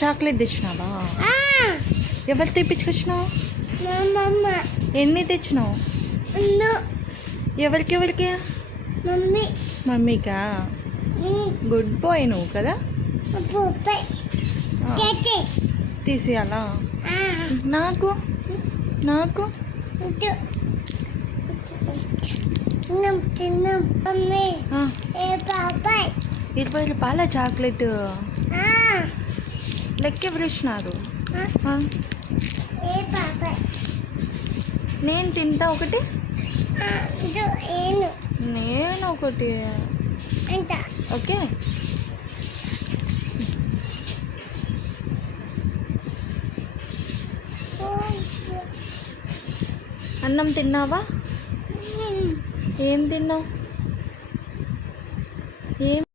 Chocolate తెచ్చినావా? ఎవరు తెప్పించుకొచ్చినావు? ఎన్ని తెచ్చినావు? ఎవరికి? మమ్మీకా? గుడ్ బాయ్ నువ్వు కదా. తీసేయాలా? నాకు ₹20 చాక్లెట్ లెక్క ఎవరు ఇచ్చినారు? నేను తింటా ఒకటి. నేను ఒకటి. ఓకే. అన్నం తిన్నావా? ఏం తిన్నావు? ఏం